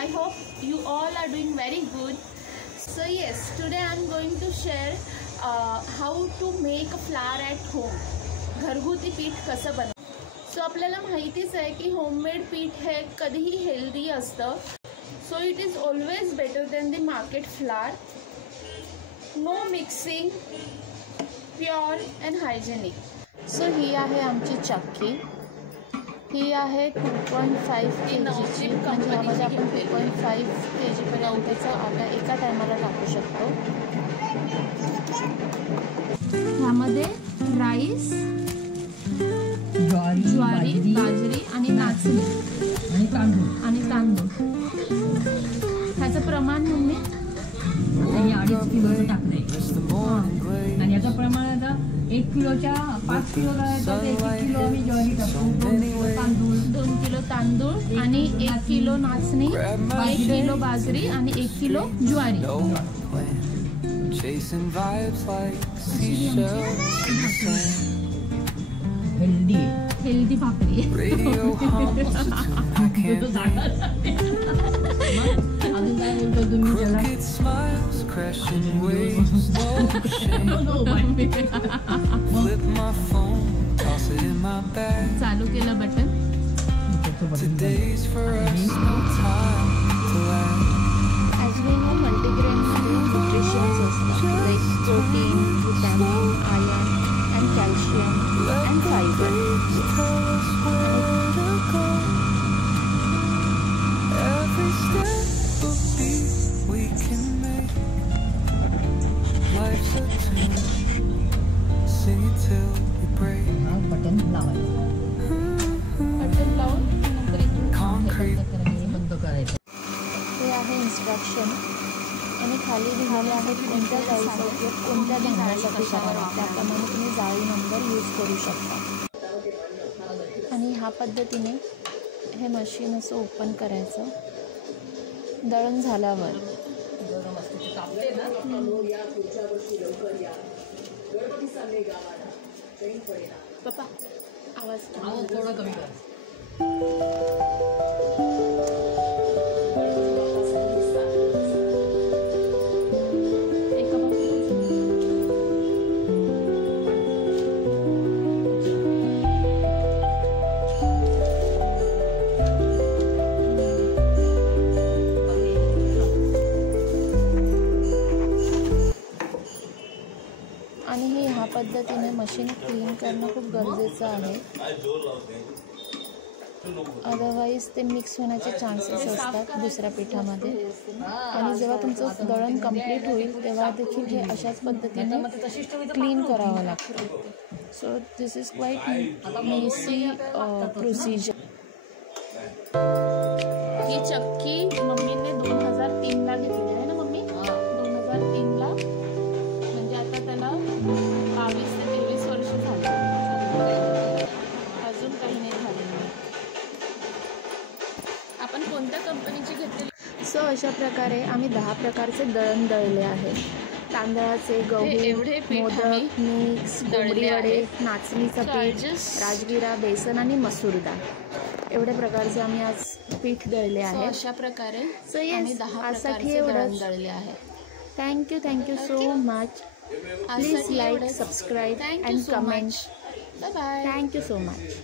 I hope you all are doing very good. So yes, today I am going to share how to make flour at home. घरगुती पीठ कसं बनव. So आपल्याला माहितीच आहे की होममेड पीठ हे कधीही हेल्दी असतं. So it is always better than the market flour. No mixing, pure and hygienic. So ही आहे आमची चक्की. ही आहे 2.5 kgची. म्हणजे यामध्ये आपण 2.5 kgपर्यंतचा आटा एका टायमाला टाकू शकतो. ह्यामध्ये राईस, ज्वारी, बाजरी आणि नाचणी आणि तांदूळ ह्याचं प्रमाण मम्मी 2.5 किलो टाकलंय. आणि याचं प्रमाण आता 1 किलोच्या 5 किलो करायचं. 1 किलो आम्ही ज्वारी टाकतो, 2 किलो तांदूळ आणि 1 किलो नाचणी, 1 किलो बाजरी आणि 1 किलो ज्वारी. हेल्दी भाकरी. अजून काय बोलतो तुम्ही त्याला? चालू केलं बटन. ॲज वी नो मल्टीग्रेनमध्ये न्यूट्रिशन्स असतात, like protein, vitamin, iron and calcium and fibre. Button लावून नंतर इथून बंद करायचं. हे आहे इन्स्ट्रक्शन आणि खाली लिहिलेले आहेत कोणत्या जाळीचा उपयोग कोणत्या धान्यासाठी करावा. त्याप्रमाणे तुम्ही जाळी नंबर यूज करू शकता. आणि ह्या पद्धतीने हे मशीन असं ओपन करायचं. दळण झाल्यावर पप्पा आवाज थोडा कमी कर. आणि हे ह्या पद्धतीने मशीन क्लीन करणं खूप गरजेचं आहे. अदरवाईज ते मिक्स होण्याचे चान्सेस असतात दुसऱ्या पिठामध्ये. आणि जेव्हा तुमचं दळण कंप्लीट होईल तेव्हा देखील हे अशाच पद्धतीने क्लीन करावं लागतं. So this is quite messy procedure. ही चक्की मम्मीने 2003ला घेतली आहे ना मम्मी? 2003ला. म्हणजे आता त्याला 22 ते 23 वर्ष झाली. अजून काही नाही झालेलं. आपण कोणत्या कंपनीची घेतलेली? सो अशा प्रकारे आम्ही 10 प्रकारचे दळण दळले आहे. तांदळाचे, गहू, मोदक, मिक्स, कोंबडी वडे, नाचणीचं पीठ, राजगिरा, बेसन आणि मसूर डाळ एवढ्या प्रकारचे आम्ही आज पीठ दळले आहे. अशा प्रकारे सो येस, आजसाठी एवढंच दळले आहे. Thank you so much. Please like, subscribe and comment. Bye bye. Thank you so much.